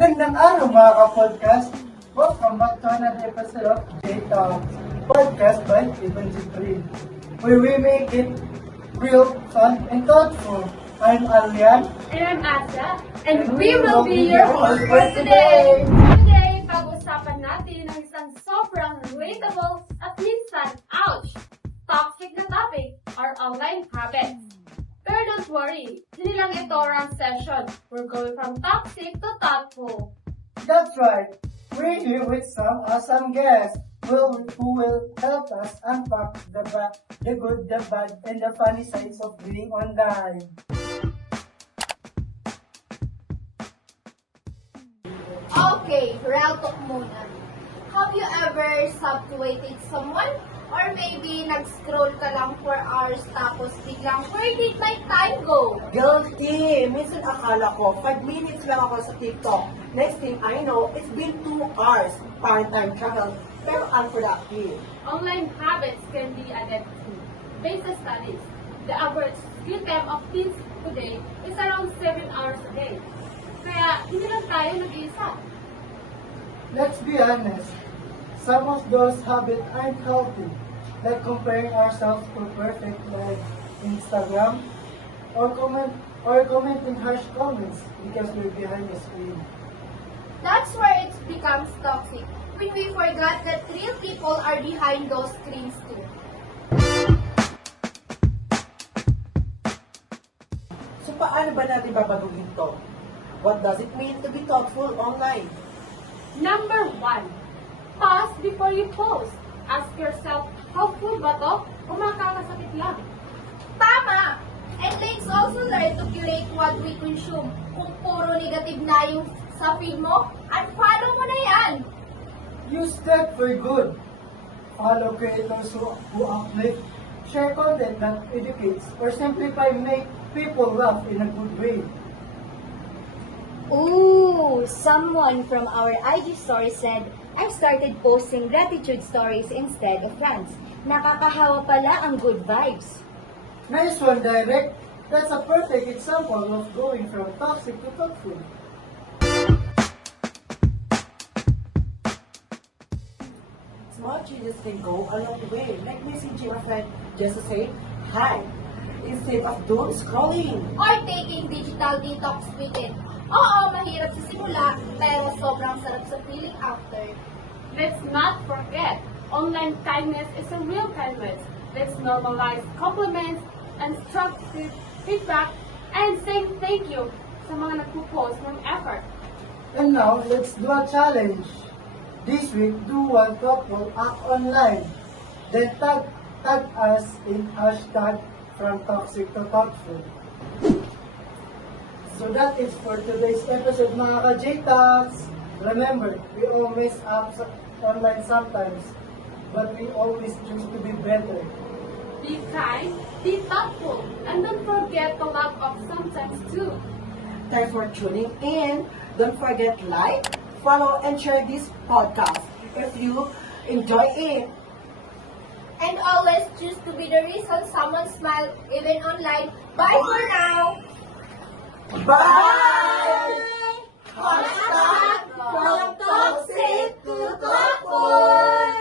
Magandang araw mga ka-podcast. Welcome back to another episode of J-Talks, podcast by Even G3, where we make it real, fun, and thoughtful. I'm Alian. And I'm Asa. And we will be your host for today. Today, pag-usapan natin ang isang sobrang relatable at minsan, ouch, toxic na topic, our online habits. Pero don't worry, hindi lang ito round session. We're going from toxic to thoughtful. That's right. We're here with some awesome guests who will help us unpack the good, the bad, and the funny sides of being online. Okay, real talk muna. Have you ever subtweeted someone? Or maybe nag-scroll ka lang for hours tapos biglang, where did my time go? Guilty! Minsan akala ko, 5 minutes lang ako sa TikTok. Next thing I know, it's been 2 hours. Part-time travel, pero unproductive. Online habits can be addictive. Based on studies, the average screen time of teens today is around 7 hours a day. Kaya hindi lang tayo nag-iisa. Let's be honest, some of those habits aren't healthy, like comparing ourselves to perfect like Instagram, or commenting harsh comments because we're behind the screen. That's where it becomes toxic, when we forgot that real people are behind those screens too. So paano ba natin babaguhin to? What does it mean to be thoughtful online? Number 1, pause before you post. Ask yourself, helpful ba to o makakasakit lang? Tama! And let's also learn to curate what we consume. Kung puro negative na yung sa feed mo, unfollow mo na yan! Use that for good. Follow creators who uplift, share content that educates, or simplify make people laugh in a good way. Ooh, someone from our IG story said, I've started posting gratitude stories instead of rants. Nakakahawa pala ang good vibes. Nice one, Direct. That's a perfect example of going from toxic to thoughtful. Small changes can go a long way. Like messaging a friend just to say, hi, instead of doom scrolling. Or taking digital detox weekend. Oo, mahirap sa simula, pero sobrang sarap sa feeling after. Let's not forget, online kindness is a real kindness. Let's normalize compliments and constructive feedback and saying thank you sa mga nagpo-post ng effort. And now, let's do a challenge. This week, do one thoughtful act online. Then tag us in hashtag from toxic to thoughtful. So that is for today's episode, mga ka-J-Talks. Remember, we all mess up online sometimes, but we always choose to be better. Be kind, be thoughtful, and don't forget to laugh off sometimes too. Thanks for tuning in. Don't forget like, follow, and share this podcast if you enjoy it. And always choose to be the reason someone smiles even online. Bye for now! Bye! Hashtag from toxic to thoughtful!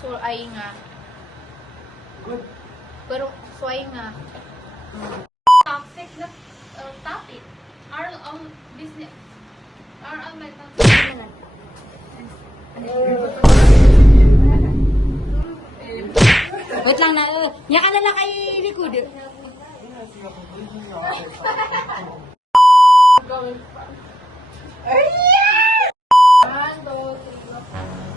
Suay nga. Good. Pero suay nga. Toxic na topic. Our own business. Our own mental. Wait lang na, nya ka na lang kay likod. Going from. One, two, three, go.